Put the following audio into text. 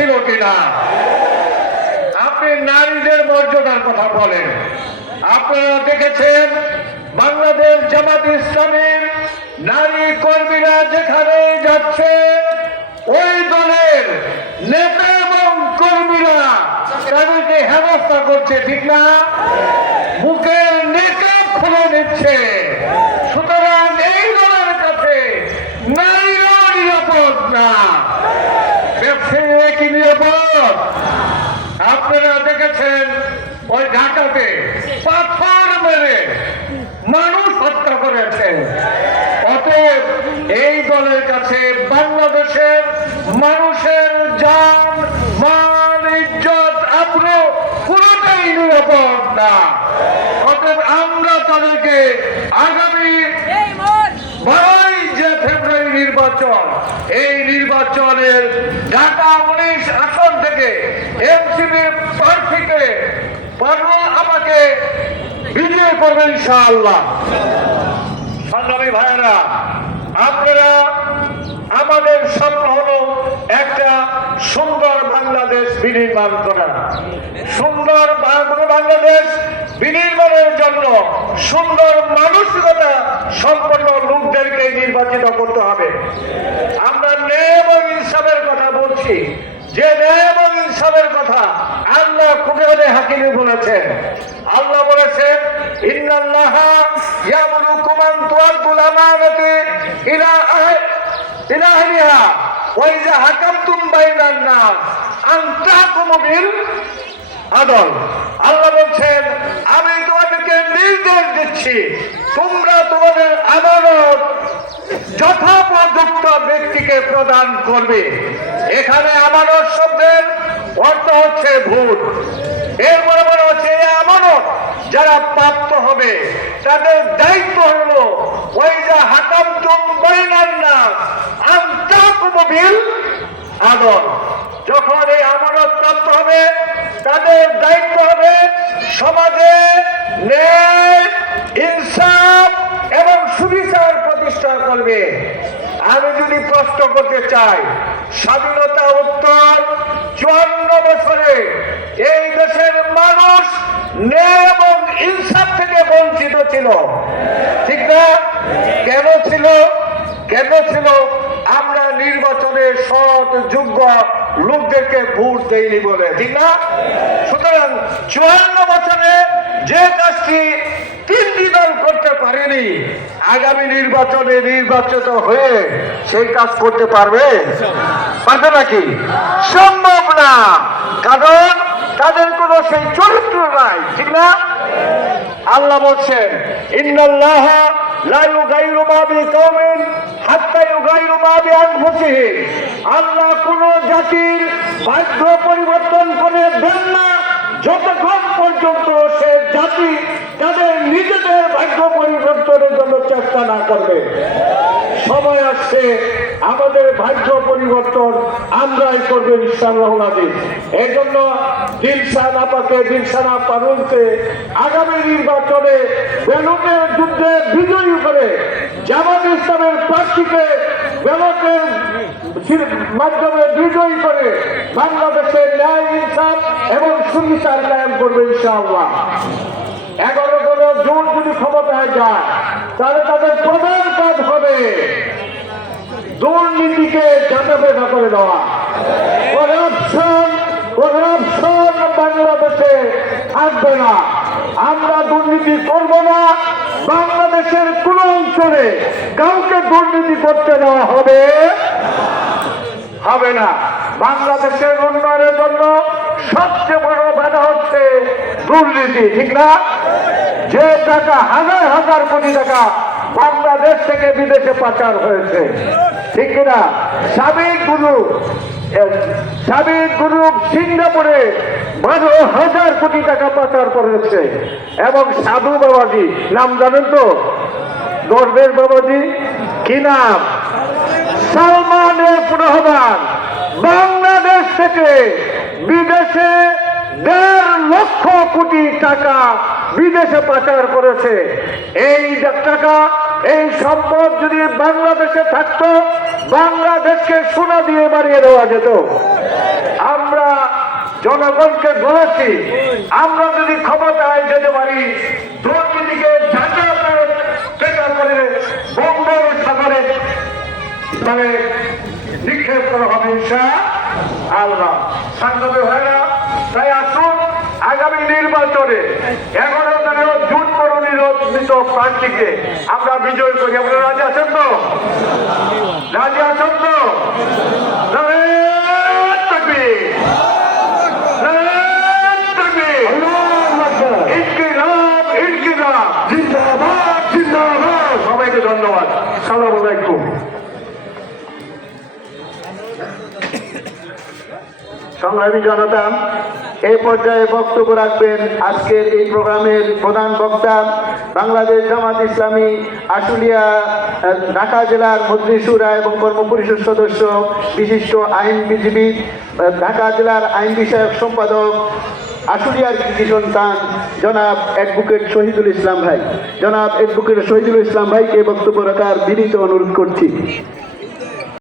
ছিল কিনা? আপনি নারীদের মর্যাদার কথা বলেন। আপনারা দেখেছেন বাংলাদেশ জামাত ইসলামের নারী কর্মীরা যেখানে যাচ্ছে ওই দলের নেতা এবং কর্মীরা তাদেরকে হেনস্থা করছে, ঠিক না? মুখের নেকাব খুলে নিচ্ছে। সুতরাং এই দলের কাছে নারীরা নিরাপদ না, ব্যবসায়ীরা কি নিরাপদ? আপনারা দেখেছেন ওই ঢাকাতে পাথর মেরে মানুষ হত্যা করেছে। অতএব এই দলের কাছে বাংলাদেশের মানুষের জান মাল ইজ্জত আবরু কোনটাই নিরাপদ না। অতএব আমরা তাদেরকে আগামী 22 ফেব্রুয়ারি নির্বাচন, এই নির্বাচনের ঢাকা 19 আসন থেকে এনসিপির প্রার্থীকে আমাকে বিজয় করবেন ইনশাআল্লাহ। সংগ্রামী ভাইয়েরা, আপনারা, আমাদের স্বপ্ন হলো একটা সুন্দর বাংলাদেশ বিনির্মাণ করা। সুন্দর বাংলাদেশ বিনির্মাণের জন্য সুন্দর মানসিকতা সম্পন্ন লোকদেরকে নির্বাচিত করতে হবে। আমরা ন্যায় এবং ইনসাফের কথা বলছি, যে ন্যায় এবং ইনসাফের কথা আল্লাহ কুরআনে হাকিমে বলেছেন। আল্লাহ বলেছেন, ইন্নাল্লাহা ইয়ামুরুকুম আন তুআদ্দুল আমানাতি ইলা আহলিহা ওয়া ইযা হাকামতুম বাইনান নাস আন তাহকুমু বিল আদল। আল্লাহ বলছেন, আমি তোমাদেরকে নির্দেশ দিচ্ছি, তোমরা তোমাদের আমানত যথোপযুক্ত ব্যক্তিকে প্রদান করবে। এখানে আমানত শব্দের অর্থ হচ্ছে ভোট। এর বরাবর হচ্ছে আমানত যারা প্রাপ্ত হবে তাদের দায়িত্ব হলো ওই যে হাকামতুম বাইনান নাস আন তাহকুমু বিল আদল। যখন এই আমানত প্রাপ্ত হবে তাদের দায়িত্ব হবে সমাজে ন্যায় ইনসাফ এবং সুবিচার প্রতিষ্ঠা করবে। আমি যদি প্রশ্ন করতে চাই, স্বাধীনতা উত্তর 54 বছরে এই দেশের মানুষ ন্যায় এবং ইনসাফ থেকে বঞ্চিত ছিল, ঠিক না? কেন ছিল? কেন ছিল? আমরা নির্বাচনে সৎ যোগ্য লোকদেরকে ভোট দেয়নি বলে, ঠিক না? সুতরাং 54 বছরে যে কাজটি 3টি দল করতে পারেনি, আগামী নির্বাচনে নির্বাচিত হয়ে সেই কাজ করতে পারবে? পারবে নাকি? সম্ভব না, কারণ তাদের কোনো সেই চরিত্র নাই, ঠিক না? আল্লাহ বলছেন, ইন্নাল্লাহা লা ইউগাইরু মা বিকাওমিন হাত্তা ইউগাইরু মা বিআনফুসিহিম। আল্লাহ কোন জাতির ভাগ্য পরিবর্তন করে দেন না যতক্ষণ পর্যন্ত সে জাতি তাদের নিজেদের ভাগ্য পরিবর্তনের জন্য চেষ্টা না করবে। সময় আসছে আমাদের ভাগ্য পরিবর্তন আমরাই করবো ইনশাআল্লাহ আযীজ। এই জন্য দিলশান আপাকে, দিলশান আপা রুলকে আগামী নির্বাচনে ব্যালটের যুদ্ধে বিজয়ী করে জামাত ইসলামের প্রার্থীকে ব্যালটের মাধ্যমে বিজয়ী করে বাংলাদেশের ন্যায় ইনসাফ এবং সুবিচার কায়েম করবে ইনশাআল্লাহ। 11 জুন যদি ক্ষমতায় যায় তাহলে তাদের প্রধান কাজ হবে দুর্নীতিকে চাটাপেটা করে দেওয়া। করাপশন বাংলাদেশে থাকবে না। আমরা দুর্নীতি করব না। বাংলাদেশের কোন অঞ্চলে কাউকে দুর্নীতি করতে দেওয়া হবে না। বাংলাদেশের উন্নয়নের জন্য সবচেয়ে বড় বাধা হচ্ছে দুর্নীতি, ঠিক না? যে টাকা হাজার হাজার কোটি টাকা বাংলাদেশ থেকে বিদেশে পাচার হয়েছে, ঠিক কিনা? সাবেক গ্রুপ সিঙ্গাপুরে 12,000 কোটি টাকা পাচার করেছে। এবং সাধু বাবাজি, নাম জানেন তো? দরবেশ বাবাজি, কি নাম? সালমান রহমান বাংলাদেশ থেকে বিদেশে 1.5 লক্ষ কোটি টাকা বিদেশে পাচার করেছে। এই টাকা, এই সম্পদ যদি বাংলাদেশে থাকতো, বাংলাদেশকে সোনা দিয়ে বাড়িয়ে দেওয়া যেত। জনগণকে বলেছি, আমরা যদি ক্ষমতায় যেতে পারি দুর্নীতিকে ঝাঁটা করে বঙ্গোপসাগরে মানে নিক্ষেপ করা হবে ইনশাআল্লাহ। সংগ্রামী ভাইরা, তাই আসুন আগামী নির্বাচনে 11 দলীয় জোট মনোনীত প্রার্থীকে আমরা বিজয় করি। আপনারা রাজি আছেন তো? রাজি আছেন তো? সবাইকে ধন্যবাদ। সালাম আলাইকুম। সংগ্রামী জনতা, এই পর্যায়ে বক্তব্য রাখবেন আজকের এই প্রোগ্রামের প্রধান বক্তা, বাংলাদেশ জামাত ইসলামী আশুলিয়া ঢাকা জেলার মজলিস শুরা এবং কর্মপরিষদ সদস্য, বিশিষ্ট আইনজীবী, ঢাকা জেলার আইন বিষয়ক সম্পাদক, আশুলিয়ার কৃতি সন্তান জনাব অ্যাডভোকেট শহীদুল ইসলাম ভাই। জনাব অ্যাডভোকেট শহীদুল ইসলাম ভাইকে বক্তব্য রাখার বিনীত অনুরোধ করছি।